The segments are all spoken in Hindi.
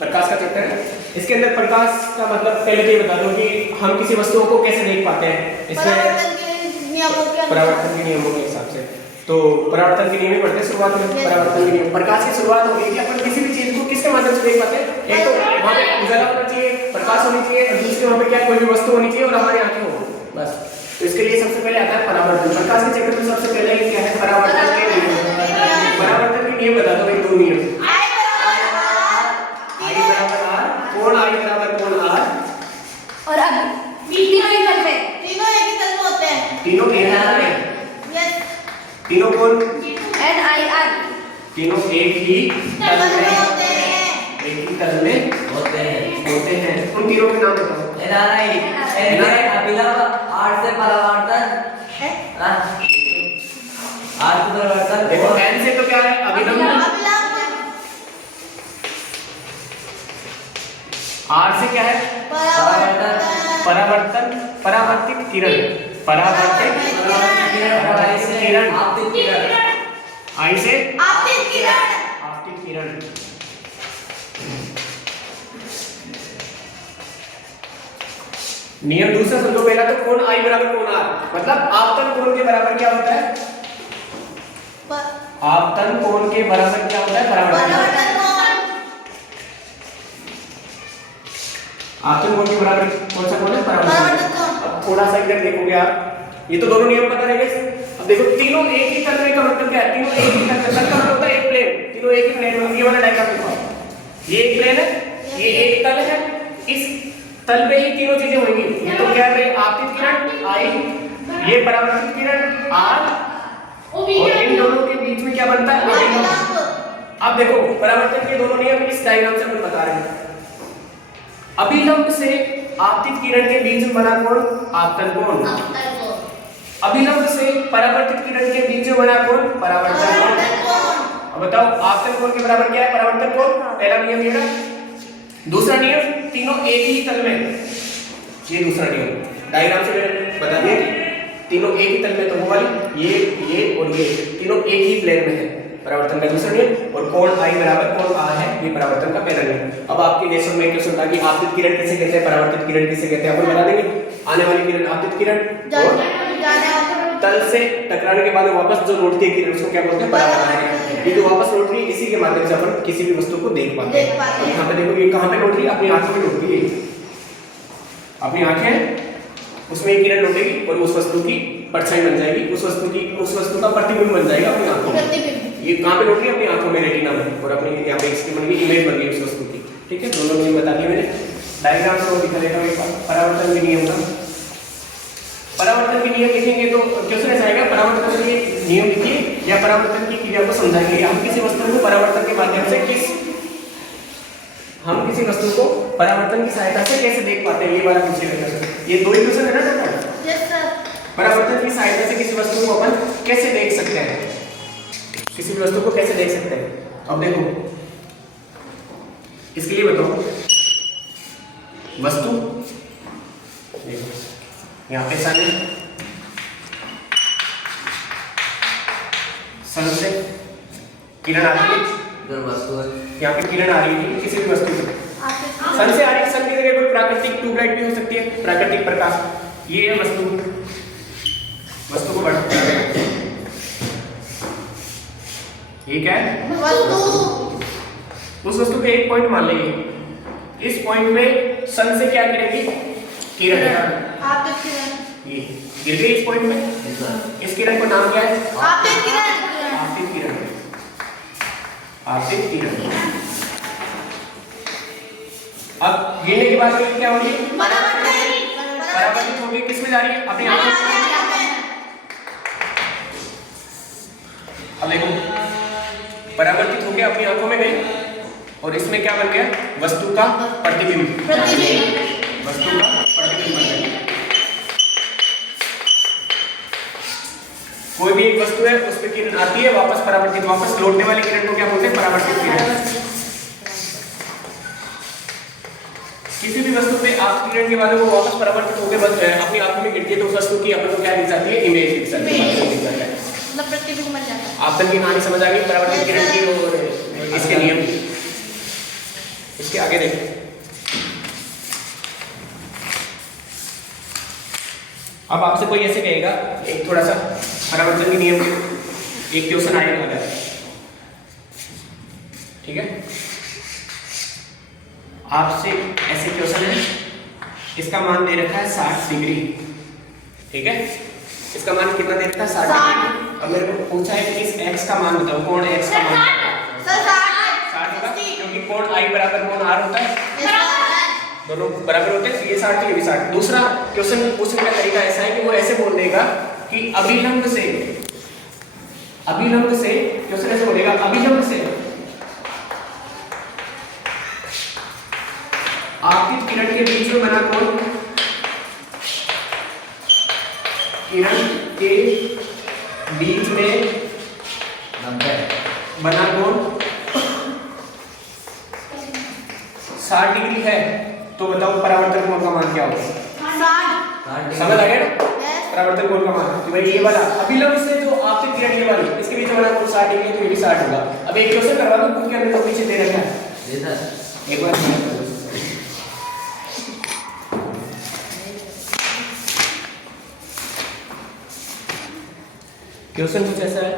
प्रकाश का चैप्टर है। इसके अंदर प्रकाश का मतलब पहले तो ये बता दो कि हम किसी वस्तुओं को कैसे देख पाते हैं, इसमें परावर्तन के नियमों के हिसाब से। तो परावर्तन के नियम ही पढ़ते हैं शुरुआत में। परावर्तन के नियम, प्रकाश की शुरुआत होगी कि अपन किसी भी चीज को किसके माध्यम से देख पाते हैं। एक तो वहां पे उजाला होना चाहिए, प्रकाश होनी चाहिए, और दूसरे वहां पे क्या कोई भी वस्तु होनी चाहिए और हमारी आंखें हो, बस। तो इसके लिए सबसे पहले आता है परावर्तन। प्रकाश के चैप्टर में सबसे पहले क्या है, परावर्तन के नियम। परावर्तन के नियम बता दो भाई, दो नियम। कोण I बराबर कोण R, और अब तीनों एक तल पे, तीनों एक ही तल पे होते हैं। तीनों एक ही तल में, यस, तीनों कोण NIR, तीनों एक ही तल में होते हैं। एक ही तल में होते हैं। उन तीनों के नाम बताओ। NRI अभिलंब, R से परावर्तन, R से परावर्तन। देखो N से तो क्या है, अभिलंब। R से क्या है, परावर्तन, परावर्तित किरण, परावर्तित किरण। आपतित किरण, I से आपतित किरण। आपतित किरण। नियम दूसरा समझो। पहला तो कोण I बराबर कोण R, मतलब आपतन कोण के बराबर क्या होता है, आपतन कोण के बराबर क्या होता है, परावर्तन। आपतन कोण के बराबर कौन सा कोण है, परावर्तन। अब थोड़ा सा इधर देखोगे आप, ये तो दोनों नियम पता रहेंगे। अब देखो तीनों एक ही तल में का मतलब क्या है, तीनों एक ही तल का मतलब होता है एक प्लेन, तीनों एक ही प्लेन में। ये वाला डायग्राम देखो, ये एक प्लेन है, ये एक तल है, इस तल पे ही तीनों चीजें होंगी। ये तो क्या है, आपतित किरण I, ये परावर्तित किरण R, और इन दोनों के बीच में क्या बनता है, अभिलंब। अब देखो परावर्तन के दोनों नियम इस डायग्राम से हम बता रहे हैं। अभिलंब से आपतित किरण के बीच में बना कोण, आपतन कोण। अभिलंब से परावर्तित किरण के बीच में बना कोण, परावर्तन कोण। अब बताओ आपतन कोण के बराबर क्या है, परावर्तन कोण। पहला नियम ये रहा। दूसरा नियम, तीनों एक ही तल में, ये दूसरा नियम डायग्राम से मैंने बता दिया कि तीनों एक ही तल में, तो वो वाली ये और ये तीनों एक ही प्लेन में है, परावर्तन का दूसरा नियम। और कोण I बराबर कोण R है, ये परावर्तन का पहला नियम। अब आपके लेसन में क्वेश्चन था कि आपतित किरण किसे कहते हैं, परावर्तित किरण किसे कहते हैं, अपन बता देंगे। आने वाली किरण आपतित किरण, और तल से टकराने के बाद वापस जो लौटती है किरण उसको क्या बोलते हैं, परावर्तन। ये जो वापस लौट रही है, इसी के माध्यम से अपन किसी भी वस्तु को देख पाते हैं। यहाँ पे देखो, ये कहाँ पे लौट रही है, अपनी आंखों में लौटती है। अपनी आंखें, उसमें किरण लौटेगी और उस वस्तु की परछाई बन जाएगी, उस वस्तु का प्रतिबिंब बन जाएगा अपनी आंखों में। ये कहाँ पे लौट रही है, अपनी आंखों में, रेटिना में, और अपनी यहाँ पे स्क्रीन बन गई, इमेज बन गई उस वस्तु की। ठीक है, दोनों नियम बता दिए मैंने। डायग्राम से वो दिखा देता हूँ एक बार परावर्तन के नियम का। परावर्तन के नियम लिखेंगे तो क्वेश्चन ऐसा आएगा, परावर्तन के नियम लिखिए या परावर्तन की क्रिया को समझाएंगे। हम किसी वस्तु को परावर्तन के माध्यम से हम किसी वस्तु को परावर्तन की सहायता से कैसे देख पाते हैं, ये वाला पूछेगा क्वेश्चन। ये दो ही क्वेश्चन है ना टोटल। परावर्तन की सहायता से किसी वस्तु को अपन कैसे देख सकते हैं, किसी भी वस्तु को कैसे देख सकते हैं। अब देखो, इसके लिए बताओ, वस्तु देखो यहाँ पे सन है, सन से किरण आती है, यहाँ पे किरण आ रही है किसी भी वस्तु से, सन से आ रही है। सन की जगह कोई प्राकृतिक ट्यूबलाइट भी हो सकती है, प्राकृतिक प्रकाश। ये है वस्तु को बढ़ाते हैं, ठीक है। उस वस्तु पे एक पॉइंट मान लेंगे, इस पॉइंट में सन से क्या गिरेगी, किरण। ये गिर गई इस पॉइंट में, इस किरण को नाम क्या है, आपतित किरण। आपतित किरण। अब गिरने के बाद क्या होगी, परावर्तित होगी, किस में जा रही है, अपनी आंखों में। अब देखो, परावर्तित होकर अपनी आंखों में गई और इसमें क्या बन गया, वस्तु का प्रतिबिंब। वस्तु का प्रतिबिंब बन गया। कोई भी एक वस्तु है, उस पे किरण आती है, वापस परावर्तित, वापस लौटने वाली किरण को क्या बोलते हैं, परावर्तित किरण। किसी भी वस्तु पे आपतित किरण के बाद वो वापस परावर्तित होकर बस अपनी आंखों में गिरती है, तो उस वस्तु की अपन को क्या दिख जाती है, इमेज दिख जाती है, मतलब प्रतिबिंब बन जाता है। आपतन की कहानी समझ आ गई, परावर्तित किरण की और इसके नियम। इसके आगे देखिए, अब आपसे कोई ऐसे कहेगा, एक थोड़ा सा परावर्तन के नियम एक क्वेश्चन आएगा अगर, ठीक है, आपसे ऐसे क्वेश्चन है, इसका मान दे रखा है 60 डिग्री, ठीक है, इसका मान कितना दे रखा है 60 डिग्री, और मेरे को पूछा है कि इस x का मान बताओ, कोण x का मान 60 होगा, क्योंकि कोण I बराबर कोण R होता है, दोनों बराबर होते हैं, तो ये 60 ये भी 60। दूसरा क्वेश्चन पूछने का तरीका ऐसा है कि वो ऐसे बोल देगा कि अभिलंब से क्वेश्चन ऐसे बोलेगा, अभिलंब से आपतित किरण के बीच में बना कोण, किरण के बीच में 90 बना कोण 60 डिग्री है, तो बताओ परावर्तन कोण का मान क्या होगा? समझ आ गया ना? परावर्तन कोण का मान, तो भाई ये वाला अभिलंब से जो आपतित किरण ये वाली, इसके बीच में बना कोण 60 डिग्री, तो ये भी 60 होगा। अब एक क्वेश्चन करवा दो, खुद के अंदर तो पीछे दे रखा है, एक बार क्वेश्चन कुछ ऐसा है,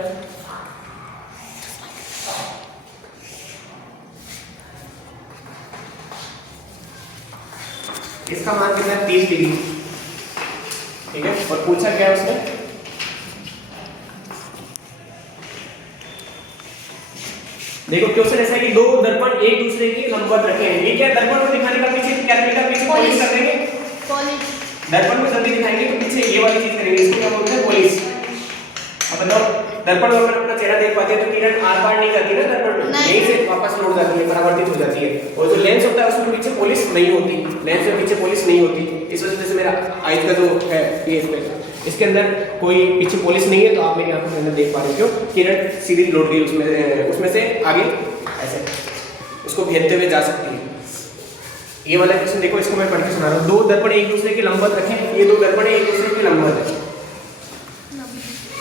इसका मान कितना है 30 डिग्री, ठीक है, और पूछा क्या है उसने, देखो क्वेश्चन ऐसा है कि दो दर्पण एक दूसरे के लंबवत रखे हैं, ये क्या दर्पण को दिखाने का पीछे क्या तरीका, पीछे पॉलिश कर देंगे, दर्पण को जल्दी दिखाएंगे तो पीछे ये वाली चीज करेंगे, इसको क्या बोलते हैं पॉलिश। अब बताओ दर्पण में अपना चेहरा देख पाते हैं तो किरण आर पार नहीं करती ना दर्पण में, यहीं से वापस लौट जाती है, परावर्तित हो जाती है, और जो लेंस होता है उसके पीछे पॉलिश नहीं होती, लेंस के पीछे पॉलिश नहीं होती, इस वजह से मेरा आइज का जो है ये इसके अंदर कोई पीछे पॉलिश नहीं है, तो आप मेरी आंखों के अंदर देख पा रहे हो, क्यों किरण सीधी लौट गई उसमें से आगे ऐसे उसको भेजते हुए जा सकती है। ये वाला क्वेश्चन देखो, इसको मैं पढ़ के सुना रहा हूँ, दो दर्पण एक दूसरे के लंबवत रखें, ये दो दर्पण एक दूसरे के लंबवत है,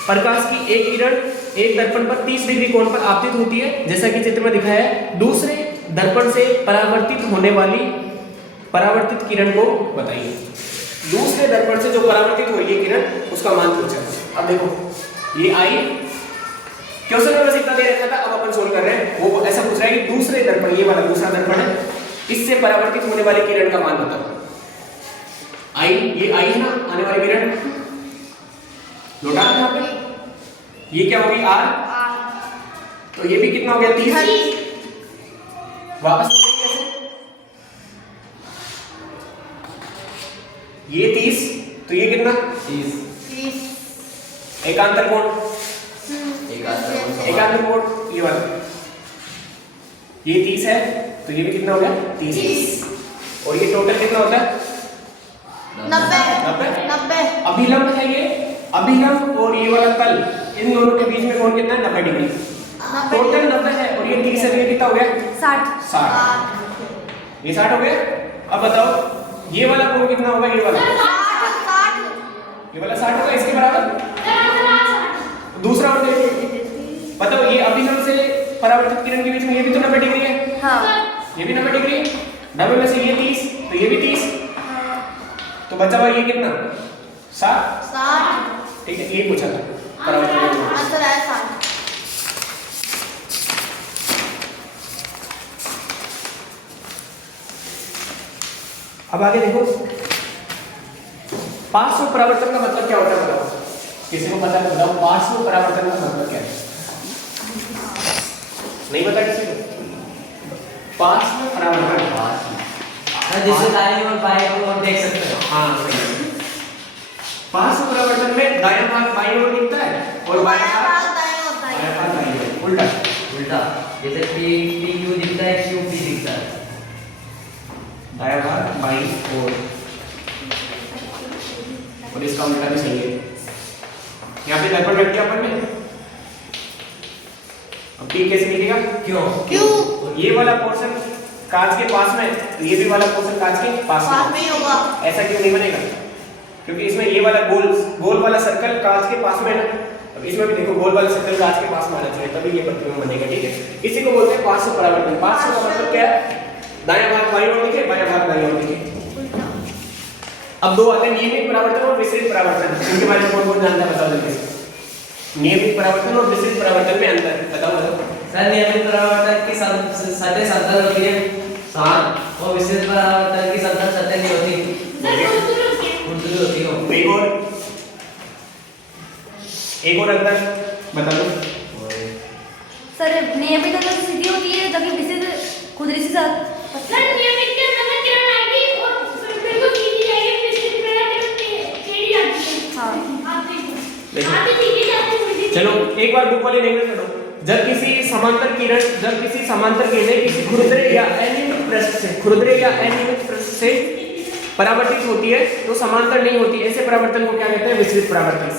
प्रकाश की एक किरण एक दर्पण पर 30 डिग्री कोण पर आपतित होती है, जैसा कि चित्र में दिखाया है, दूसरे दर्पण से परावर्तित होने वाली परावर्तित किरण को बताइए, दूसरे दर्पण से जो परावर्तित हुई है किरण उसका मान पूछा। अब देखो ये आई क्वेश्चन में बस इतना दे रखा था, अब अपन सोल्व कर रहे हैं, वो ऐसा पूछ रहा है कि दूसरे दर्पण, ये वाला दूसरा दर्पण है, इससे परावर्तित होने वाली किरण का मान बताओ। आई, ये आई है ना आने वाली किरण, लौटा यहाँ पे, ये क्या होगी आर, तो ये भी कितना हो गया 30, वापस कैसे, ये 30, तो ये कितना 30, एकांतर कोण, एकांतर कोण ये वाला, ये 30 है, तो ये भी कितना हो गया 30, और ये टोटल कितना होता है 90। अभिलंब है ये, अभिलंब और ये वाला तल, इन दोनों के बीच में कोण कितना है 90 डिग्री, टोटल 90 है, और ये 30 है, ये कितना हो गया 60, ये 60 हो गया। अब बताओ ये वाला कोण कितना होगा, ये वाला 60 होगा, इसके बराबर दूसरा और देखिए, बताओ ये अभिलंब से परावर्तित किरण के बीच में ये भी तो 90 डिग्री है, हाँ, ये भी 90 डिग्री है, 90 में से ये 30, तो ये भी 30, तो बचा हुआ ये कितना 60, ठीक है, ये पूछा था परावर्तन। अब आगे देखो, पार्श्व परावर्तन का मतलब क्या होता है बताओ, किसी को पता है बताओ, पार्श्व परावर्तन का मतलब क्या है, नहीं पता किसी को, पार्श्व परावर्तन जिससे दाहिनी ओर बाएं ओर देख सकते हो, हाँ सही है। पार्श्व परावर्तन में दायां भाग बाईं ओर दिखता है और बायां भाग दाईं ओर, उल्टा उल्टा, जैसे PQ दिखता है, QP दिखता है, दायां भाग बाईं ओर, और इसका उल्टा भी सही है। यहाँ पे दर्पण रख दिया अपन ने, अब P कैसे मिलेगा, क्यों, ये वाला पोर्शन कांच के पास में, तो ये भी वाला पोर्शन कांच के पास में होगा, ऐसा क्यों नहीं बनेगा, क्योंकि इसमें ये वाला गोल वाला सर्कल कांच के पास में है ना, अब इसमें भी देखो गोल वाला सर्कल कांच के पास में आना चाहिए, तभी ये प्रतिबिंब बनेगा, ठीक है। इसी को बोलते हैं पार्श्व परावर्तन। पार्श्व का मतलब क्या है, दायां भाग बाईं ओर लिखे, बायां भाग दाईं ओर लिखे। अब दो आते हैं नियमित परावर्तन और विसरित परावर्तन। इनके बारे में कौन-कौन जानता है बताओ जल्दी। नियमित परावर्तन और विसरित परावर्तन में अंतर बताओ। सर नियमित परावर्तन की सतह समतल होती है हाँ और विसरित परावर्तन की समतल सतह नहीं होती, खुरदुरी होती है। एक और अंतर बता दो। सर नियमित तो सीधी होती है जबकि विसरित खुरदरी से सर नियमित के अंदर में किरण आएगी और फिर वो सीधी जाएगी, विसरित में किरण टेढ़ी आती है। हाँ आप देखो देखो। आप सीधी जाती है। चलो एक बार बुक वाली लैंग्वेज पढ़ो। जब किसी समांतर किरणें किसी खुरदरे या अनियमित पृष्ठ से परावर्तित होती है तो समांतर नहीं होती, ऐसे परावर्तन को क्या कहते हैं? विसरित परावर्तन।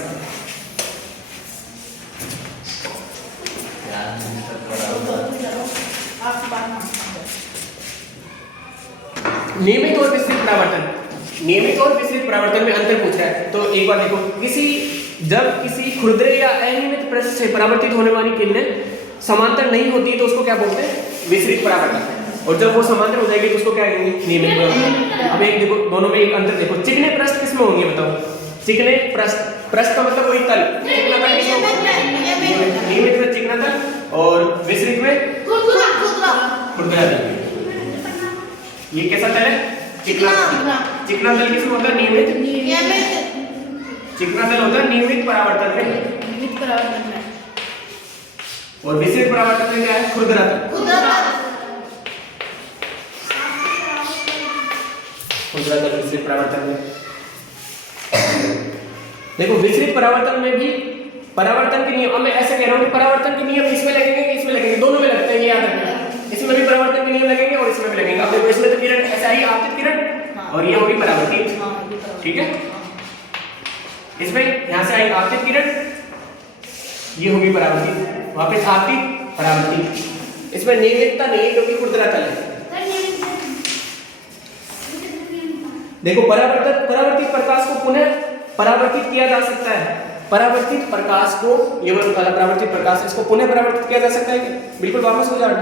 नियमित और विसरित परावर्तन में अंतर पूछ रहा है तो एक बार देखो। जब किसी खुरदरे या अनियमित पृष्ठ से परावर्तित होने वाली किरणें समांतर नहीं होती तो उसको क्या बोलते हैं? विसरित परावर्तन। और जब वो समांतर हो जाएगी तो उसको क्या कहेंगे? नियमित परावर्तन। अब एक देखो, दोनों में एक अंतर देखो। चिकने पृष्ठ किसमें होंगे बताओ? चिकने पृष्ठ का मतलब वही तल, चिकना तल किसमें होगा? नियमित में चिकना तल और विसरित में खुरदरा तल। ये कैसा तल है? चिकना तल किसमें होता है? नियमित। चिकना तल होता है नियमित परावर्तन में। और विसरित परावर्तन में क्या है? खुरदरा तल। विसरित परावर्तन में देखो, विसरित परावर्तन में भी परावर्तन के नियम, अब मैं ऐसे कह रहा हूं कि परावर्तन के नियम इसमें लगेंगे कि इसमें लगेंगे, दोनों में लगते हैं, ये याद रखना। इसमें भी परावर्तन के नियम लगेंगे और इसमें भी लगेंगे। अब देखो इसमें तो किरण ऐसा ही आपतित किरण और ये होगी परावर्तित, ठीक है? इसमें यहां से आई आपतित किरण, ये होगी परावर्तित, वापस आपतित परावर्तित। इसमें नियमितता नहीं क्योंकि खुरदरा तल है। देखो परावर्तित प्रकाश को पुनः परावर्तित किया जा सकता है। परावर्तित प्रकाश को, ये वाला परावर्तित प्रकाश, इसको पुनः परावर्तित किया जा सकता है क्या? बिल्कुल वापस हो जाए।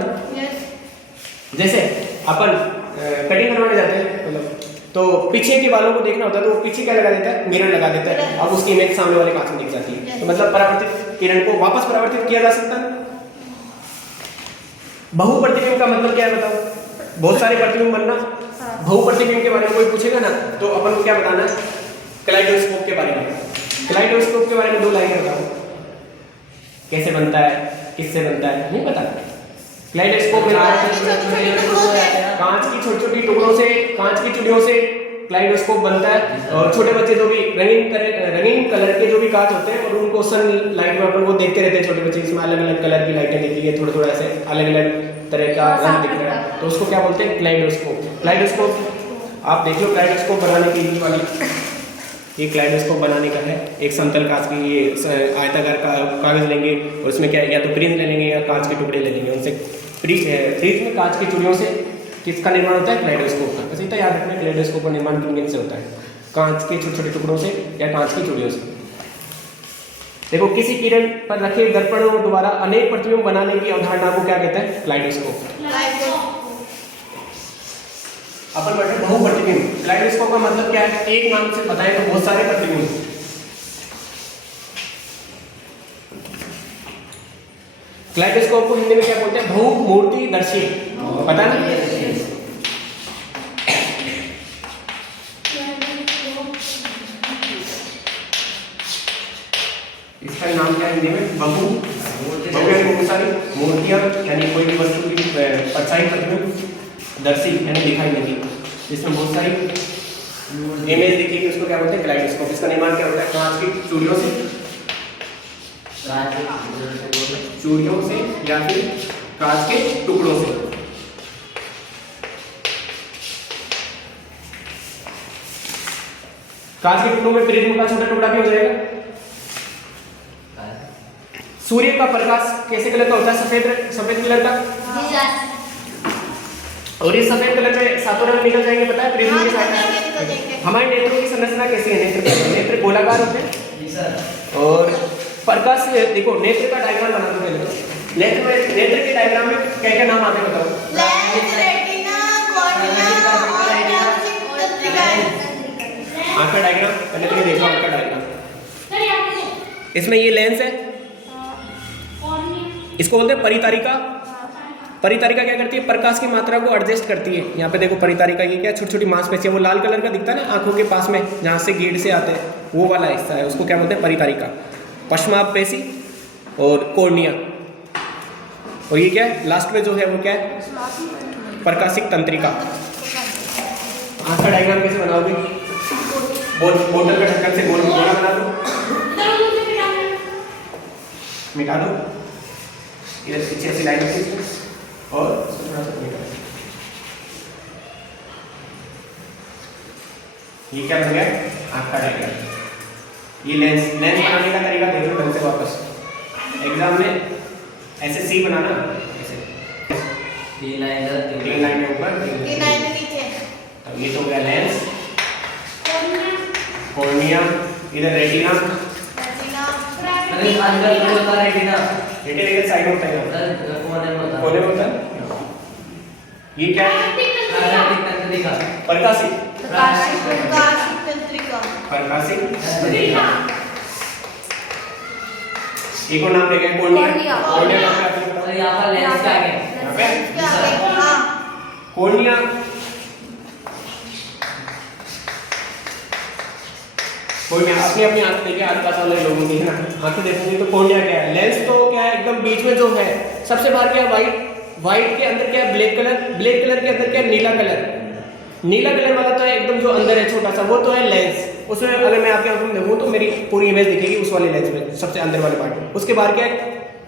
जैसे अपन कटिंग करवाने जाते हैं मतलब, तो पीछे के बालों को देखना होता है तो पीछे क्या लगा देता है? मिरर लगा देता है। अब उसकी इमेज सामने वाले कांच में दिख जाती है। तो मतलब परावर्तित किरण को वापस परावर्तित किया जा सकता है। बहुप्रतिबिंब का मतलब क्या है बताओ? बहुत सारे प्रतिबिंब बनना। बहुप्रतिबिंब के बारे में कोई पूछेगा ना तो अपन को क्या बताना है? कलाइडोस्कोप के बारे में। कलाइडोस्कोप के बारे में 2 लाइनें बताओ। कैसे बनता है, किससे बनता है, नहीं पता? कलाइडोस्कोप में कांच की छोटी-छोटी टुकड़ों से, कांच की चूड़ियों से कलाइडोस्कोप बनता है। और छोटे बच्चे जो भी रंगीन कलर के जो भी कांच होते हैं और उनको सन लाइट में अपन वो देखते रहते हैं। छोटे बच्चे इसमें अलग-अलग कलर की लाइटें दिख रही है, थोड़ा-थोड़ा ऐसे अलग-अलग तरह का रंग दिख रहा है, तो उसको क्या बोलते हैं? कलाइडोस्कोप। कलाइडोस्कोप आप देख लो, कलाइडोस्कोप बनाने की रीत वाली, ये कलाइडोस्कोप बनाने का है। एक समतल कांच की ये आयताकार कागज लेंगे और उसमें क्या, या तो प्रिंज ले लेंगे या कांच के टुकड़े ले लेंगे। उनसे फ्रीज में कांच की चूड़ियों से किसका निर्माण होता है? कलाइडोस्कोप का। बस इतना याद रखना, कलाइडोस्कोप का निर्माण किन से होता है? कांच के छोटे-छोटे टुकड़ों से या कांच की चूड़ियों से। देखो किसी किरण पर रखे दर्पणों द्वारा अनेक प्रतिबिंब बनाने की अवधारणा को क्या कहते हैं? कलाइडोस्कोप। अपन बैठे बहुप्रतिबिंब। कलाइडोस्कोप का मतलब क्या है? एक नाम से बताएं तो बहुत सारे प्रतिबिंब। कलाइडोस्कोप को हिंदी में क्या बोलते हैं? बहुमूर्तिदर्शी। पता नहीं? इसका नाम क्या है हिंदी में? बहुत सारी मूर्तियां, यानी कोई भी वस्तु की परछाई प्रतिबिंब, दर्शी यानी दिखाई देगी, जिसमें बहुत सारी इमेज दिखेगी, उसको क्या बोलते हैं? कलाइडोस्कोप। इसका निर्माण क्या होता है? कांच की चूड़ियों से या फिर कांच के टुकड़ों से। कांच के टुकड़ों में प्रिज्म का छोटा टुकड़ा भी हो जाएगा। सूर्य का प्रकाश कैसे कलर का होता है? सफेद कलर का। और ये सफेद कलर में सातों रंग निकल जाएंगे, पता है? प्रिज्म के साथ। हमारे नेत्रों की संरचना कैसी है? नेत्र गोलाकार होते हैं और प्रकाश देखो, नेत्र का डायग्राम बना दो। नेत्र के डायग्राम में क्या क्या नाम आते हैं बताओ? लेंस, रेटिना, आँख का डायग्राम पहले तो ये देखो आँख का डायग्राम। सर यहाँ पे इसमें ये लेंस है, और नहीं इसको बोलते हैं परितारिका। परितारिका क्या करती है? प्रकाश की मात्रा को एडजस्ट करती है। यहाँ पे देखो परितारिका, ये क्या छोटी छोटी मांसपेशियां, वो लाल कलर का दिखता है ना आंखों के पास में, जहाँ से गिड़ से आते हैं, वो वाला हिस्सा है, उसको क्या बोलते हैं? परितारिका। पश्चात पेशी और कॉर्निया, और ये क्या है लास्ट में जो है वो क्या है? प्रकाशिक तंत्रिका। आँख का डायग्राम कैसे बनाओगे? बोतल का ढक्कन से गोल गोला बना दो, सर मुझे पिटाना मिटा दो, इधर पीछे से लाइन खींचो और थोड़ा सा मिटा दो। ये क्या बन गया? आँख का डायग्राम। ये लेंस बनाने का तरीका देख लो ढंग से वापस। एग्जाम में ऐसे सी बनाना, ऐसे 3 लाइन इधर, 3 लाइन के ऊपर, ये लाइन में नीचे अब ये तो हो गया लेंस, करना कॉर्निया, इधर रेटिना, रेटिना अरे आजकल तो होता है रेटिना, रेटिना इधर साइड में होता है, यहाँ सर कोने में होता कोने में होता है। ये क्या है? प्राकृतिक तंत्रिका, प्रकाशिक, प्रकाशिक तंत्रिका प्रकाशिक तंत्रिका। एक और नाम देखें, कॉर्निया। कॉर्निया। कॉर्निया नाम है आपको और पता? यहाँ पर लेंस के आगे यहाँ पे क्या है? हाँ कॉर्निया, कॉर्निया अपनी अपनी आंख देखिए, आसपास वाले लोगों की है ना आंखें देखोगे तो कॉर्निया क्या है? लेंस तो क्या है एकदम बीच में जो है, सबसे बाहर क्या है? व्हाइट, व्हाइट के अंदर क्या है? ब्लैक कलर, ब्लैक कलर के अंदर क्या है? नीला कलर, नीला कलर वाला तो है एकदम जो अंदर है छोटा सा, वो तो है लेंस। उसमें अगर मैं आपके आंखों में देखूँ तो मेरी पूरी इमेज दिखेगी उस वाले लेंस में, सबसे अंदर वाले पार्ट। उसके बाहर क्या है?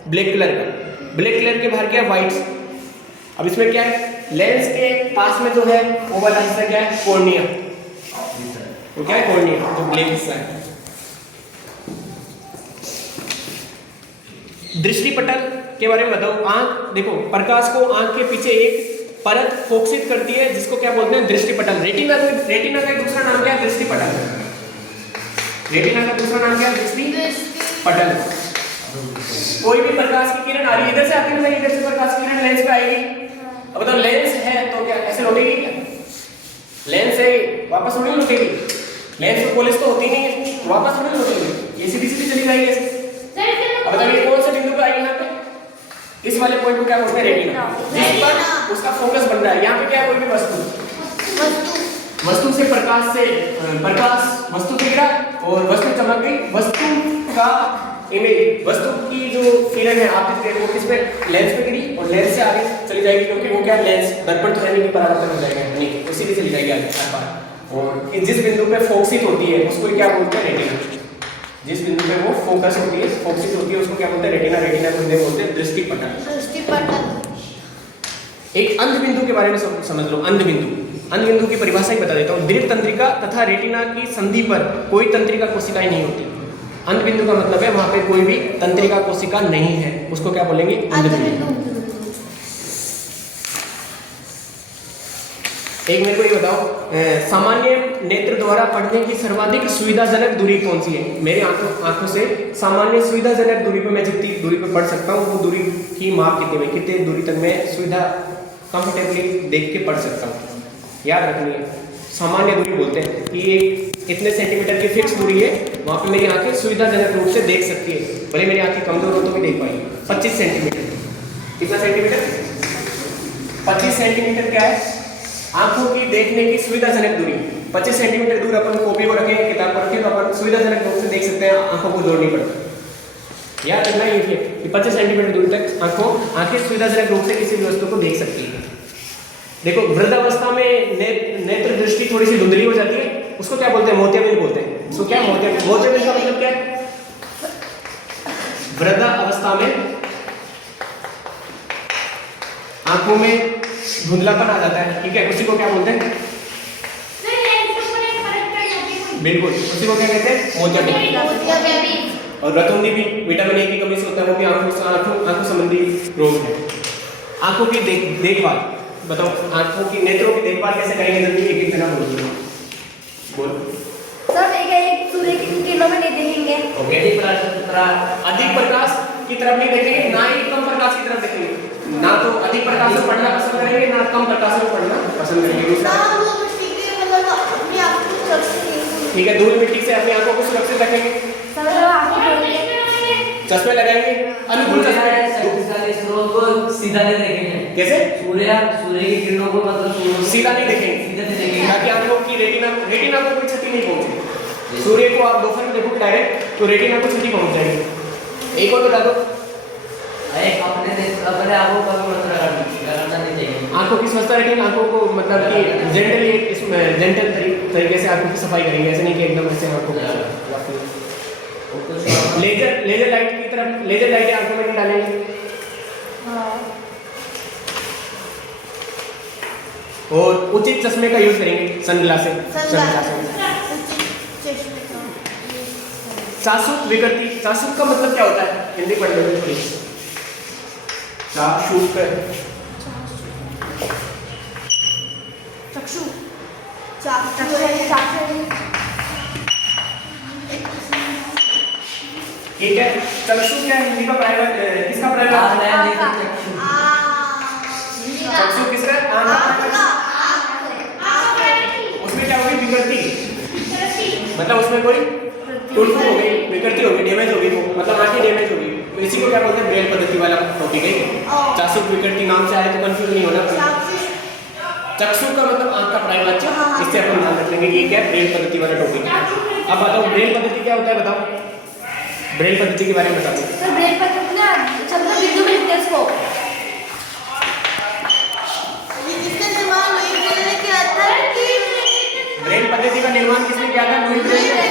ब्लैक कलर का, ब्लैक कलर के बाहर क्या है? व्हाइट। अब इसमें क्या है? लेंस के पास में जो है वो वाला हिस्सा क्या है? कॉर्निया। तो क्या है? कॉर्निया, जो ब्लैक हिस्सा है। दृष्टिपटल के बारे में बताओ। आंख देखो, प्रकाश को आंख के पीछे एक परत फोकसित करती है, जिसको क्या बोलते हैं? दृष्टिपटल। रेटिना का दूसरा नाम क्या है? दृष्टिपटल। रेटिना का दूसरा नाम क्या है? दृष्टिपटल। कोई भी प्रकाश की किरण आ रही है, इधर से आती है ना, इधर से प्रकाश की किरण लेंस पे आएगी। अब बताओ लेंस है तो क्या ऐसे लौटेगी क्या? लेंस है वापस थोड़ी लौटेगी, लेंस में पॉलिश तो होती नहीं है, वापस थोड़ी लौटेगी, ये सीधी सीधी चली जाएगी ऐसे। अब बताओ ये कौन से बिंदु पे आएगी? यहाँ पे इस वाले पॉइंट को क्या बोलते हैं? रेटिना। जिस पर उसका फोकस बन रहा है। यहाँ पे क्या है? कोई भी वस्तु से प्रकाश वस्तु पे गिरा और वस्तु चमक गई, वस्तु का इमेज, वस्तु की जो किरण है आप वो किस पे? लेंस पे गिरी और लेंस से आगे चली जाएगी, क्योंकि वो क्या लेंस दर्पण तो है नहीं कि परावर्तन हो जाएगा, नहीं, वो सीधी चली जाएगी आगे हर बार। और जिस बिंदु पे फोकसित होती है उसको क्या बोलते हैं? रेटिना। जिस बिंदु पे वो फोकस होती है, फोकसित होती है, उसको क्या बोलते हैं? रेटिना। रेटिना को हिंदी में बोलते हैं दृष्टिपटल। दृष्टिपटल। एक अंध बिंदु के बारे में समझ लो। अंध बिंदु की परिभाषा ही बता देता हूँ। दीर्घ तंत्रिका तथा रेटिना की संधि पर कोई तंत्रिका कोशिकाएं नहीं होती। अंध बिंदु का मतलब है वहां पे कोई भी तंत्रिका कोशिका नहीं है, उसको क्या बोलेंगे? अंध बिंदु। एक मेरे को ये बताओ, सामान्य नेत्र द्वारा पढ़ने की सर्वाधिक सुविधाजनक दूरी कौन सी है? मेरी आंखों से सामान्य सुविधाजनक दूरी पे मैं जितनी दूरी पे पढ़ सकता हूँ, वो दूरी की माप कितनी दूरी तक मैं सुविधा कंफर्टेबली देख के पढ़ सकता हूँ। याद रखनी है, सामान्य दूरी बोलते हैं कि एक इतने सेंटीमीटर की फिक्स दूरी है, वहाँ पे मेरी आंखें सुविधाजनक रूप से देख सकती है। भले मेरी आंखें कमजोर हो तो भी देख पाएंगी। 25 सेंटीमीटर, कितना सेंटीमीटर? 25 सेंटीमीटर क्या है? आंखों की देखने की सुविधाजनक दूरी। 25 सेंटीमीटर दूर अपन कॉपी को रखें, किताब को रखें, तो अपन सुविधाजनक रूप से देख सकते हैं, आंखों को जोड़ नहीं पड़ता। याद रखना ये कि 25 सेंटीमीटर दूर तक आंखें सुविधाजनक रूप से किसी भी वस्तु को देख सकती है। देखो, वृद्धावस्था में नेत्र दृष्टि थोड़ी सी धुंधली हो जाती है, उसको क्या बोलते हैं? मोतियाबिंद बोलते हैं। उसको क्या मोतियाबिंद का मतलब क्या है? वृद्धावस्था में आंखों में धुंधलापन आ जाता है, ठीक है, उसी को क्या बोलते हैं? बिल्कुल, उसी को क्या कहते हैं? मोतियाबिंद। और रतुंधी भी विटामिन ए की कमी से होता है, वो भी आंखों संबंधी रोग है। आंखों की देखभाल बताओ, आंखों की नेत्रों की देखभाल कैसे करेंगे? जल्दी एक एक जना बोल। सब एक सूर्य की किरणों में नहीं देखेंगे। ओके, अधिक प्रकाश की तरफ नहीं देखेंगे, ना ही कम प्रकाश की तरफ देखेंगे। ना तो अधिक प्रकाश में पढ़ना पसंद करेंगे, ना कम प्रकाश में पढ़ना पसंद करेंगे। ना वो दृष्टि के मतलब अपने आप को सुरक्षित नहीं ठीक है, धूल मिट्टी से अपनी आंखों को सुरक्षित रखेंगे। सर आपको चश्मे लगाएंगे, अनुकूल चश्मे। शक्तिशाली स्रोत को सीधा नहीं देखेंगे। कैसे? सूर्य की किरणों को मतलब सीधा नहीं देखेंगे, सीधा नहीं देखेंगे ताकि आंखों की रेटिना को कोई क्षति नहीं पहुंचे। सूर्य को आप दोपहर में देखोगे डायरेक्ट तो रेटिना को क्षति पहुंच जाएगी। एक और बता दो, अपने आंखों का भी मतलब लगाना नहीं चाहिए। आंखों की स्वच्छता रखेंगे, आंखों को मतलब कि जेंटली इसमें जेंटल तरीके से आंखों की सफाई करेंगे, ऐसे नहीं कि एकदम ऐसे आंखों को। लेजर लाइट की तरफ लेजर लाइटें आंखों में नहीं डालेंगे। और उचित चश्मे का यूज करेंगे, सनग्लासेस। चाशुक विकृति, चाशुक का मतलब क्या होता है? हिंदी पढ़ लो प्लीज। चाशुक चक्षु ठीक है, चक्षु क्या है? हिंदी का प्राइवेट किसका प्राइवेट? चक्षु किसका? उसमें क्या होगी? विकृति, मतलब उसमें कोई टूट-फूट हो गई, विकृति हो गई, डैमेज हो गई, वो मतलब आंखें डैमेज हो गई। तो इसी को क्या बोलते हैं? ब्रेल पद्धति वाला टॉपिक है। चाशुक विकृति नाम से आए तो कंफ्यूज नहीं होना। चक्षु का मतलब आंख का प्राइवेट, इससे अपन ध्यान रख लेंगे। ये क्या है? ब्रेल पद्धति वाला टॉपिक। अब बताओ ब्रेल पद्धति क्या होता है, बताओ ब्रेल पद्धति के बारे में बता दो। सर ब्रेल पद्धति ना शब्द बिंदु में लिखते हैं इसको। ब्रेल पद्धति का निर्माण किसने किया था? लुई ब्रेल ने।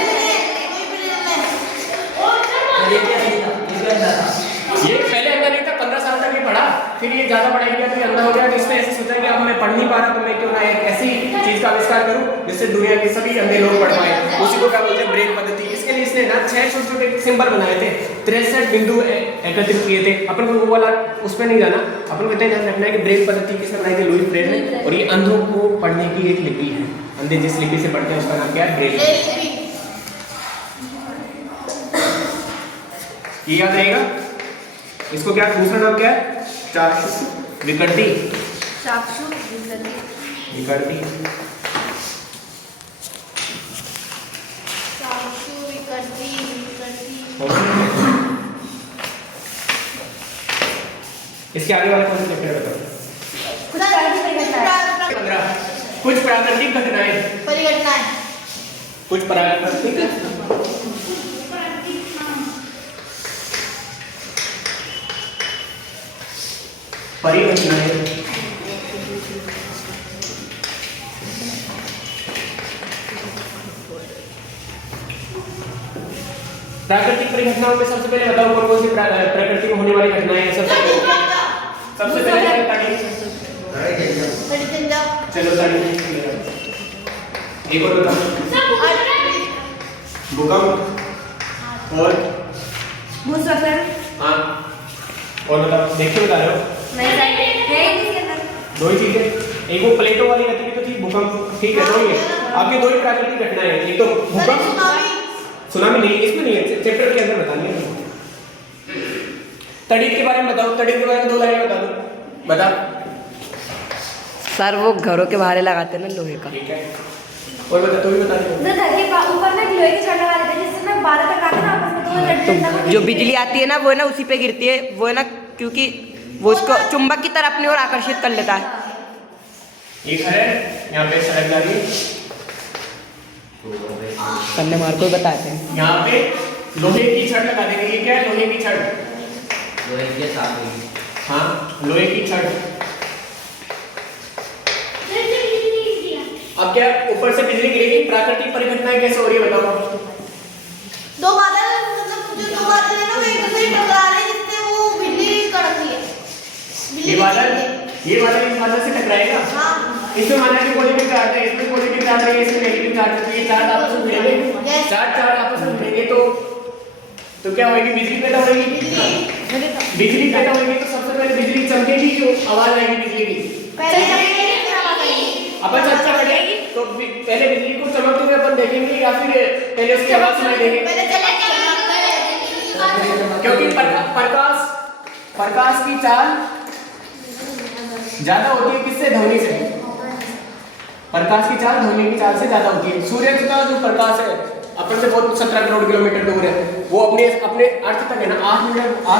ये पहले अंधा नहीं था, 15 साल तक ये पढ़ा, फिर ये ज्यादा पढ़ाई किया, फिर अंधा हो गया। तो इसने ऐसे सोचा कि अब मैं पढ़ नहीं पा रहा, तो मैं क्यों ना एक ऐसी चीज का आविष्कार करूं जिससे दुनिया के सभी अंधे लोग पढ़ पाए। उसी को क्या बोलते हैं? ब्रेल पद्धति। इसके लिए इसने ना 6 छोटे-छोटे सिंबल बनाए थे, 63 बिंदु एकत्रित किए थे। अपन को वो वाला उस पर नहीं जाना, अपन को ध्यान रखना है कि ब्रेल पद्धति किसने बनाई थी? लुई ब्रेल ने। और ये अंधों को पढ़ने की एक लिपि है। अंधे जिस लिपि से पढ़ते हैं उसका नाम क्या है? ब्रेल। ये याद रहेगा। इसको क्या दूसरा नाम क्या है? चाक्षुष विकृति। चाक्षुष विकृति। इसके आगे वाले कौन से चैप्टर बताओ? कुछ प्राकृतिक घटनाएं। कुछ प्राकृतिक परिघटनाएं। प्राकृतिक परिघटनाओं में सबसे पहले बताओ कौन कौन सी प्रकृति में होने वाली घटनाएं हैं? सबसे पहले चलो एक और बताओ। भूकंप और भूस्खलन। हाँ, और बताओ, देख के बता रहे हो? दो ही चीजें। एक वो प्लेटों वाली गतिविधि तो थी, भूकंप, ठीक है, दो ही है। आपकी दो ही प्राकृतिक घटनाएं हैं, एक तो भूकंप, सुनामी नहीं, इसमें नहीं है, चैप्टर के अंदर बतानी है। तड़ीक के बारे में बताओ, तड़ीक के बारे में 2 लाइन बता दो। बता सर, वो घरों के बाहर लगाते हैं ना लोहे का। ठीक है, और बता, तू भी बता दे। घर के ऊपर ना लोहे की छड़ लगा देते हैं, जिससे ना 12 तक आते ना आपस में, तो लड़ते तो जो बिजली आती है ना, वो है ना उसी पे गिरती है, वो है ना, क्योंकि वो उसको चुंबक की तरह अपनी ओर आकर्षित कर लेता है। एक है यहाँ पे सड़क जा रही है, कन्ने मार को बताते हैं। यहाँ पे लोहे की छड़ लगा देंगे। ये क्या है? लोहे की छड़। लोहे के साथ में। हाँ, लोहे की छड़। अब क्या ऊपर से बिजली गिरेगी? प्राकृतिक परिघटनाएं कैसे हो रही है बताओ? दो बादल, मतलब जो दो बादल है ना, वो एक दूसरे से टकरा रहे हैं, जिससे वो बिजली कड़कती है। ये बादल इस बादल से टकराएगा। हाँ। इसमें माना कि पॉजिटिव चार्ज है, इसमें पॉजिटिव चार्ज है, इसमें नेगेटिव चार्ज है, तो ये चार्ज आपस में भिड़ेंगे। चार्ज आपस में भिड़ेंगे तो क्या होगी? बिजली पैदा होगी। बिजली पैदा होगी तो सबसे पहले बिजली चमकेगी, जो आवाज आएगी बिजली की। अपन चर्चा करेंगे तो पहले बिजली को चमकते हुए अपन देखेंगे या फिर पहले उसकी आवाज सुनाई देंगे? क्योंकि प्रकाश की चाल ज्यादा होती है किससे? ध्वनि से। प्रकाश की चाल ध्वनि की चाल से ज्यादा होती है। सूर्य का जो प्रकाश है अपन से बहुत 17 करोड़ किलोमीटर दूर है, वो अपने अपने अर्थ तक है ना 8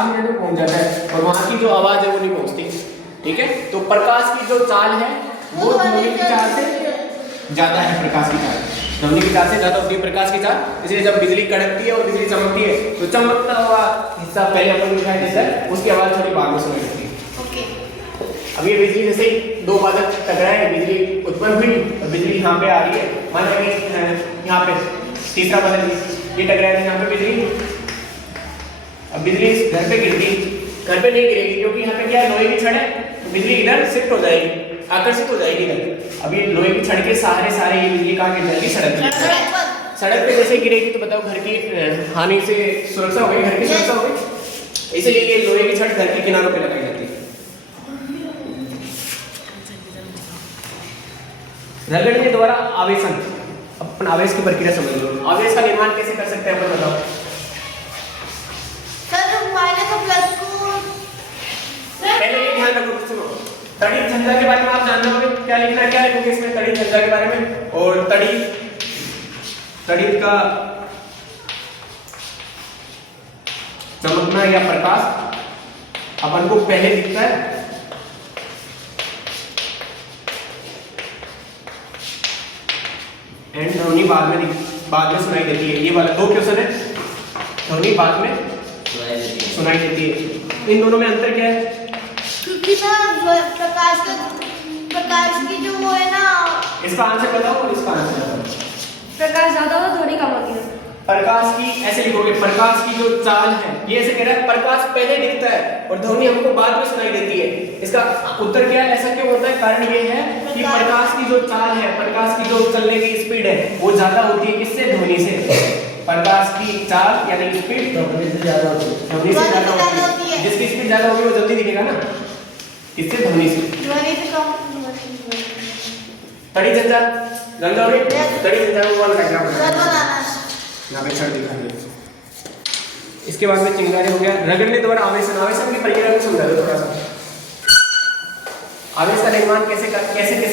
मिनट में पहुंच जाता है, और वहां की जो आवाज है वो नहीं पहुंचती। ठीक है, तो प्रकाश की जो चाल है वो ध्वनि की चाल से ज्यादा है। प्रकाश की चाल ध्वनि की चाल से ज्यादा होती है प्रकाश की चाल। इसलिए जब बिजली कड़कती है और बिजली चमकती है तो चमकता हुआ हिस्सा पहले अपन को दिखाई देता है, उसकी आवाज थोड़ी बाद में सुनाई देती है। ओके। अब ये बिजली जैसे ही दो बादल टकराए, बिजली उत्पन्न हुई और बिजली यहाँ पे आ रही है, मान लीजिए यहाँ पे तीसरा बादल ये टकराया यहाँ पे बिजली, अब बिजली इस घर पे गिरती, घर पे नहीं गिरेगी क्योंकि यहाँ पे क्या लोहे की छड़ है, तो बिजली इधर शिफ्ट हो जाएगी, आकर्षित हो जाएगी इधर। अब ये लोहे की छड़ के सारे ये बिजली कहाँ गिर जाएगी? सड़क पे। सड़क पे जैसे गिरेगी तो बताओ घर की हानि से सुरक्षा हो गई, घर की सुरक्षा हो गई। इसलिए ये लोहे की छड़ घर के किनारों पे लगाई जाती है। रगड़ने द्वारा आवेशन, अपन आवेश की प्रक्रिया समझ लो। आवेश का निर्माण कैसे कर सकते हैं अपन बताओ? सर माइनस और प्लस को पहले ये ध्यान रखो, सुनो, तड़ित झंझा के बारे में आप जानना होगे, क्या लिखना है, क्या लिखोगे इसमें तड़ित झंझा के बारे में? और तड़ित का चमकना या प्रकाश अपन को पहले दिखता है, एंड ध्वनि बाद में सुनाई देती है। ये वाला दो क्वेश्चन है, ध्वनि बाद में सुनाई देती है। इन दोनों में अंतर क्या है? क्योंकि ना प्रकाश की जो वो है ना, इसका आंसर बताओ और इसका आंसर बताओ। प्रकाश ज्यादा होता ध्वनि कम होती है। प्रकाश की ऐसे लिखोगे, प्रकाश की जो चाल है, ये ऐसे कह रहा है प्रकाश पहले दिखता है और ध्वनि हमको बाद में सुनाई देती है। इसका उत्तर क्या है? ऐसा क्यों होता है? कारण ये है कि प्रकाश की जो चाल है, प्रकाश की जो चलने की स्पीड है वो ज्यादा होती है किससे? ध्वनि से। प्रकाश की चाल यानी स्पीड ध्वनि से ज्यादा होती है। ध्वनि से ज्यादा होती है। जिसकी स्पीड ज्यादा होगी वो जल्दी दिखेगा ना, किससे? ध्वनि से। ध्वनि से कम। तड़ी झंझा गंगा हो गई, तड़ी झंझा को वाला डायग्राम सर बनाना यहाँ पे छड़ दिखा दिया। इसके बाद में चिंगारी हो गया। रगड़ने द्वारा आवेशन, आवेशन की प्रक्रिया को समझा दो थोड़ा सा। आवेश का निर्माण कैसे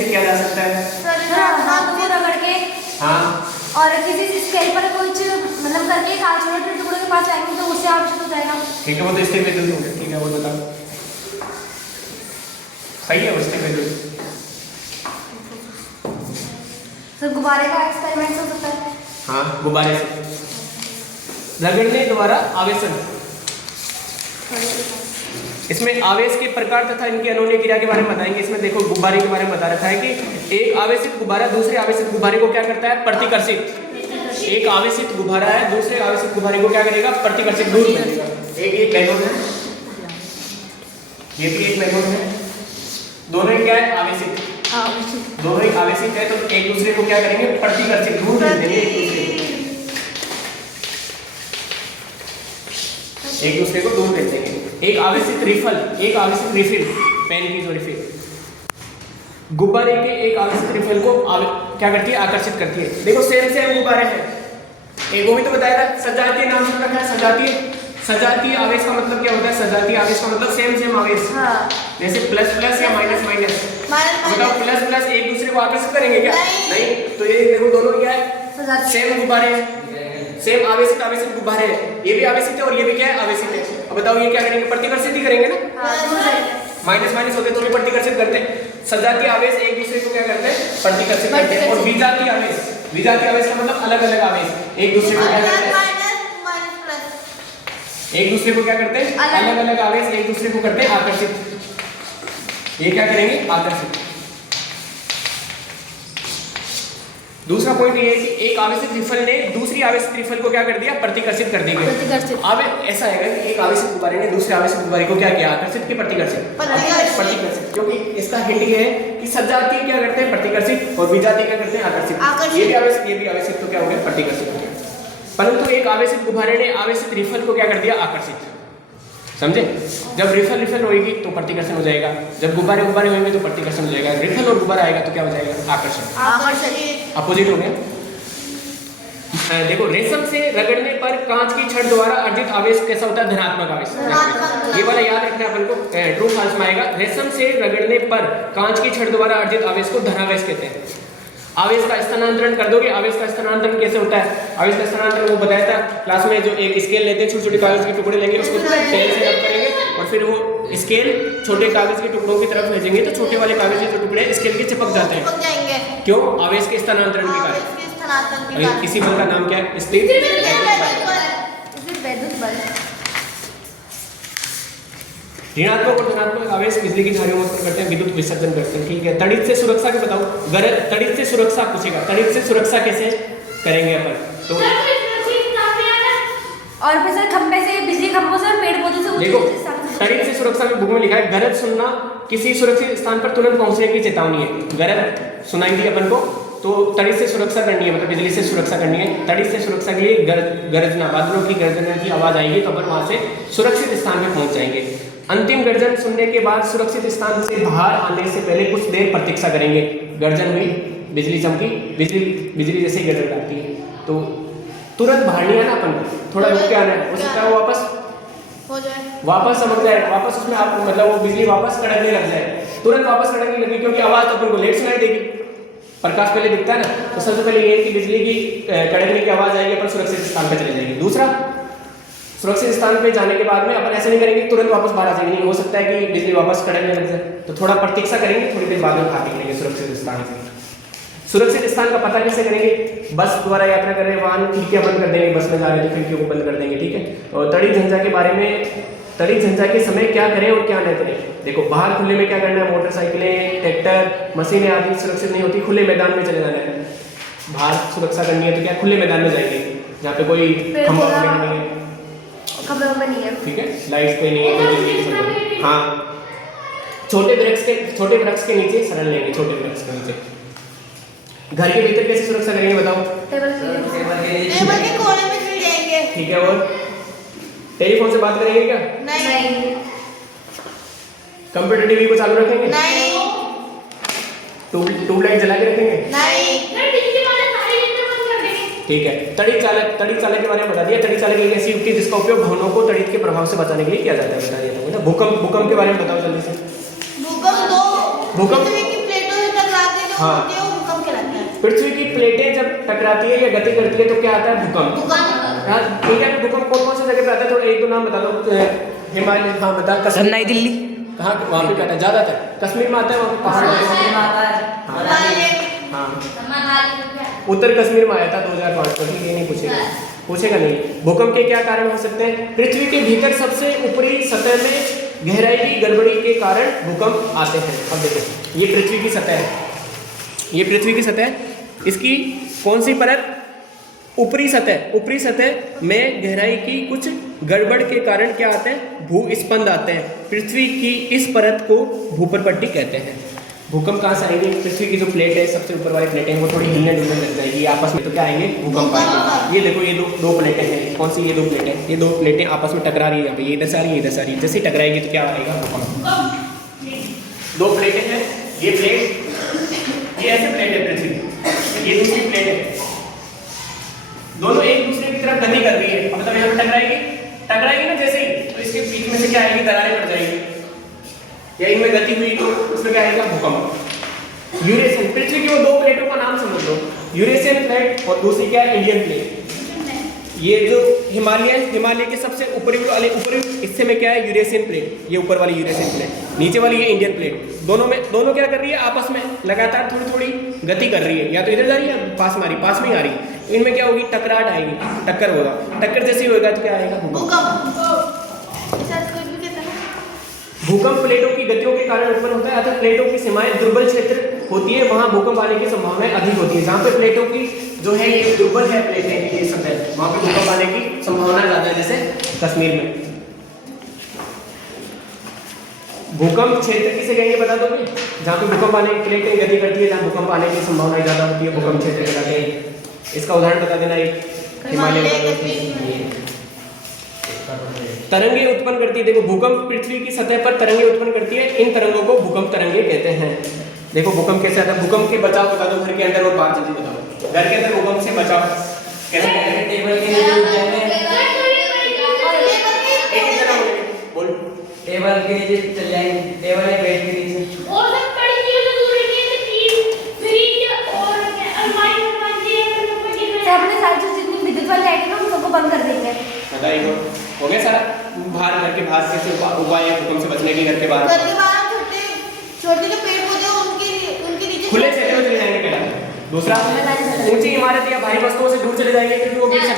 किया जा सकता है? सर हाथ को रगड़ के हाँ, और किसी स्केल पर कुछ मतलब करके कांच छोटे टुकड़े के पास आएंगे तो उससे आवेश हो जाएगा। ठीक है, वो तो स्टेप मेथड हो गया। ठीक है, वो बताओ सही है, वो स्टेप मेथड। सर गुब्बारे का एक्सपेरिमेंट हो सकता है। हाँ, गुब्बारे से। रगड़ने द्वारा आवेशन, इसमें आवेश के प्रकार तथा इनकी अनोन्य क्रिया के बारे में बताएंगे। इसमें देखो गुब्बारे के बारे में बता रखा है कि एक आवेशित गुब्बारा दूसरे आवेशित गुब्बारे को क्या करता है? प्रतिकर्षित। एक आवेशित गुब्बारा है, दूसरे आवेशित गुब्बारे को क्या करेगा? प्रतिकर्षित। दूर करेगा। एक ये बैलून है, ये भी एक बैलून है, दोनों ही क्या है? आवेशित। दोनों ही आवेशित है, तो एक दूसरे को क्या करेंगे? प्रतिकर्षित। दूर भेज देंगे एक दूसरे को दूर भेज देंगे। एक आवेशित रिफल, एक आवेशित रिफिल, पेन की जो रिफिल गुब्बारे के एक आवेशित रिफिल को क्या करती है? आकर्षित करती है। देखो सेम गुब्बारे हैं, एक वो भी तो बताया था, सजातीय नाम से रखा है। सजातीय आवेश का मतलब क्या होता है? सजातीय आवेश का मतलब सेम आवेश। हाँ। जैसे प्लस प्लस या माइनस माइनस। बताओ प्लस प्लस एक दूसरे को आकर्षित करेंगे क्या? नहीं। तो ये देखो दोनों क्या है? सेम गुब्बारे हैं, सेम आवेशित गुब्बारे हैं। ये भी आवेशित है और ये भी क्या है? आवेशित है। अब बताओ ये क्या करेंगे? प्रतिकर्षित ही करेंगे ना। माइनस माइनस होते तो भी प्रतिकर्षित करते हैं। सजातीय आवेश एक दूसरे को क्या करते हैं? प्रतिकर्षित करते हैं। और विजातीय आवेश का मतलब अलग अलग आवेश एक दूसरे को क्या करते हैं? एक दूसरे को क्या करते हैं? अलग अलग आवेश एक दूसरे को करते हैं आकर्षित। ये क्या करेंगे? आकर्षित। दूसरा पॉइंट ये है कि एक आवेशित रिफल ने दूसरी आवेशित रिफल को क्या कर दिया? प्रतिकर्षित कर दिया। अब ऐसा है कि एक आवेशित गुब्बारे ने दूसरे आवेशित गुब्बारे को क्या किया? आकर्षित की प्रतिकर्षित। क्योंकि इसका हिंट ये है कि सजातीय क्या करते हैं? प्रतिकर्षित, और विजातीय क्या करते हैं? आकर्षित। ये भी आवेशित, तो क्या हो गया? प्रतिकर्षित हो गया। परंतु एक आवेशित गुब्बारे ने आवेशित रिफल को क्या कर दिया? आकर्षित। समझे? जब रिफल होगी तो प्रतिकर्षण हो जाएगा, जब गुब्बारे होंगे तो प्रतिकर्षण हो जाएगा। रिफल और गुब्बारा आएगा तो क्या हो जाएगा? आकर्षण। अपोजिट हो गया। देखो रेशम से रगड़ने पर कांच की छड़ द्वारा अर्जित आवेश कैसा होता है? धनात्मक आवेश। ये वाला याद रखना अपन को, ट्रू फॉल्स में आएगा। रेशम से रगड़ने पर कांच की छड़ द्वारा अर्जित आवेश को धनावेश कहते हैं। आवेश का स्थानांतरण कर दोगे। आवेश का स्थानांतरण कैसे होता है? आवेश का स्थानांतरण वो बताया था क्लास में, जो एक स्केल लेते हैं, छोटे छोटे कागज के टुकड़े लेंगे, उसको तेल से रब करेंगे और फिर वो स्केल छोटे कागज के टुकड़ों की तरफ भेजेंगे तो छोटे वाले कागज के जो टुकड़े स्केल के चिपक जाते हैं। चिपक जाएंगे। क्यों? आवेश के स्थानांतरण के कारण। आवेश के स्थानांतरण के अरे कारण। किसी बल का नाम क्या है? स्थिर फिर वैद्युत बल। ऋणात्मक और धनात्मक आवेश बिजली की धारियों में उत्पन्न करते हैं, विद्युत विसर्जन करते हैं। ठीक है, तड़ित से सुरक्षा के बताओ। तड़ित से सुरक्षा पूछेगा, तड़ित से सुरक्षा कैसे करेंगे अपन? तो और फिर सर खंबे से, बिजली खंभों से और पेड़ पौधों से देखो, तड़ित से सुरक्षा में बुक में लिखा है गरज सुनना, किसी सुरक्षित स्थान पर तुरंत पहुंचने की चेतावनी है। गरज सुनाई दी अपन को, तो तड़ित से सुरक्षा करनी है, मतलब बिजली से सुरक्षा करनी है। तड़ित से सुरक्षा के लिए गरजना, बादलों की गर्जना की आवाज आएगी तो अपन वहां से सुरक्षित स्थान पे पहुंच जाएंगे। अंतिम गर्जन सुनने के बाद सुरक्षित स्थान से बाहर आने से पहले कुछ देर प्रतीक्षा करेंगे। गर्जन हुई, बिजली चमकी, बिजली जैसे ही गर्जन आती है तो तुरंत बाहर नहीं आना अपन को, थोड़ा रुक के आना है। हो सकता है वो हो जाए, वापस समझ जाए, वापस उसमें आप मतलब वो बिजली वापस कड़कने लग जाए, तुरंत वापस कड़कने लगी, क्योंकि आवाज तो अपन को लेट सुनाई देगी। प्रकाश पहले दिखता है ना, तो सबसे पहले ये कि बिजली की कड़कने की आवाज आएगी, अपन सुरक्षित स्थान पर चले जाएंगे। दूसरा, सुरक्षित स्थान पे जाने के बाद में अपन ऐसे नहीं करेंगे तुरंत वापस बाहर आ जाएंगे, नहीं हो सकता है कि बिजली वापस कड़कने लग जाए, तो थोड़ा प्रतीक्षा करेंगे, थोड़ी देर बाद में बाहर निकलेंगे सुरक्षित स्थान से। सुरक्षित स्थान का पता कैसे करेंगे? बस द्वारा यात्रा कर रहे वाहन खिड़कियां बंद कर देंगे, बस में जा रहे तो खिड़कियों को बंद कर देंगे। ठीक है, और तड़ी झंझा के बारे में, तड़ी झंझा के समय क्या करें और क्या न करें। देखो, बाहर खुले में क्या करना है, मोटरसाइकिलें, ट्रैक्टर, मशीनें आदि सुरक्षित नहीं होती, खुले मैदान में चले जाना है। बाहर सुरक्षा करनी है तो क्या खुले मैदान में जाएंगे, जहाँ पे कोई खंभा नहीं है, खंभे नहीं है, ठीक है, लाइट पे नहीं है, हाँ, छोटे वृक्ष के नीचे शरण लेंगे, छोटे वृक्ष के नीचे। घर के भीतर कैसे सुरक्षा करेंगे बताओ? टेबल के कोने में चले जाएंगे। ठीक है, और टेलीफोन से बात करेंगे क्या? नहीं। कंप्यूटर टीवी को चालू रखेंगे? नहीं। ट्यूबलाइट जला के रखेंगे? नहीं। ठीक है, तड़ित चालक के बारे में बता दिया। तड़ित चालक एक ऐसी युक्ति जिसका उपयोग भवनों को तड़ित के प्रभाव से बचाने के लिए किया जाता है, बता दिया था। भूकंप के बारे में बताओ जल्दी से। भूकंप पृथ्वी की प्लेटों से टकराते जो हाँ। होते हैं वो भूकंप कहलाते हैं। पृथ्वी की प्लेटें जब टकराती है या गति करती है तो क्या आता है? भूकंप। हाँ, इंडिया में भूकंप कौन से जगह पे आता है? तो एक दो नाम बता दो। हिमालय, हाँ बता। कश्मीर, नई दिल्ली, कहाँ वहाँ पे आता है? ज्यादातर कश्मीर में आता है, वहाँ पे पहाड़ हाँ, उत्तर कश्मीर में आया था 2005 में। ये नहीं पूछेगा नहीं। भूकंप के क्या कारण हो सकते हैं? पृथ्वी के भीतर सबसे ऊपरी सतह में गहराई की गड़बड़ी के कारण भूकंप आते हैं। अब देखो, ये पृथ्वी की सतह है, ये पृथ्वी की सतह, इसकी कौन सी परत? ऊपरी सतह में गहराई की कुछ गड़बड़ के कारण क्या आते हैं? भूस्पंद आते हैं। पृथ्वी की इस परत को भूपरपट्टी कहते हैं। भूकंप कहाँ से आएंगे? पृथ्वी की जो प्लेट है, सबसे ऊपर वाली प्लेटें हैं, वो थोड़ी हिलने डुलने लग जाएगी आपस में, तो क्या आएंगे? भूकंप आएंगे। ये देखो, ये दो प्लेटें हैं। कौन सी? ये दो प्लेटें, ये दो प्लेटें आपस में टकरा रही है, यहाँ पे ये इधर से आ रही है, इधर से आ रही है। जैसे टकराएगी तो क्या आएगा? भूकंप। दो प्लेटें हैं, ये प्लेट, ये ऐसे प्लेट है पृथ्वी, ये दूसरी प्लेट है, दोनों एक दूसरे की तरफ गति कर रही है। अब मतलब यहाँ पे टकराएगी ना जैसे ही, तो इसके बीच में से क्या आएगी? दरारें पड़ जाएगी, या इनमें गति हुई तो उसमें क्या आएगा? भूकंप। यूरेशियन, पृथ्वी की वो दो प्लेटों का नाम समझ लो, यूरेशियन प्लेट और दूसरी क्या है? Indian plate. ये जो हिमालय के सबसे ऊपरी हिस्से में क्या है? यूरेशियन प्लेट, ये ऊपर वाली यूरेशियन प्लेट, नीचे वाली ये इंडियन प्लेट। दोनों क्या कर रही है? आपस में लगातार थोड़ी गति कर रही है, या तो इधर जा रही है, पास में ही आ रही है। इनमें क्या होगी? टकराहट आएगी, टक्कर होगा। टक्कर जैसे होगा तो क्या आएगा? भूकंप। भूकंप प्लेटों की गतियों के कारण उत्पन्न होता है, अतः प्लेटों की सीमाएं दुर्बल क्षेत्र होती है, वहां भूकंप आने की संभावना अधिक होती है। जहां पे प्लेटों की जो है ये दुर्बल है, प्लेटें ये सतह, वहां पे भूकंप आने की संभावना ज्यादा है, जैसे कश्मीर में। भूकंप क्षेत्र किसे कहेंगे बता दोगे? जहां पे भूकंप आने की प्लेटें गति करती है, जहां भूकंप आने की संभावना ज्यादा होती है, भूकंप क्षेत्र कहलाते हैं। इसका उदाहरण बता देना, एक हिमालय। तरंगे उत्पन्न करती है। देखो, भूकंप पृथ्वी की सतह पर तरंगे उत्पन्न करती है, इन तरंगों को भूकंप तरंगे कहते हैं। देखो, भूकंप कैसे आता है? भूकंप के बचाव बता दो, घर के अंदर, और बात जल्दी बताओ। घर के अंदर भूकंप से बचाव कैसे करते हैं? टेबल के नीचे उठ जाएंगे, बोल। टेबल के नीचे चल जाएंगे, टेबल या बेड के नीचे। और सब बड़ी चीजों से दूर रखिए, फ्रिज और विद्युत वाली लाइट है ना उन सबको बंद कर देंगे। बताइए हो गया सारा। बाहर घर के बाहर कैसे उपाय है भूकंप से बचने के? घर के बाहर घर के बाहर छोटे छोटे जो पेड़ पौधे हैं, उनके नीचे खुले क्षेत्र में चले जाएंगे पहला। दूसरा, ऊंची इमारत या भारी वस्तुओं से दूर चले जाएंगे क्योंकि वो गिर सकते हैं।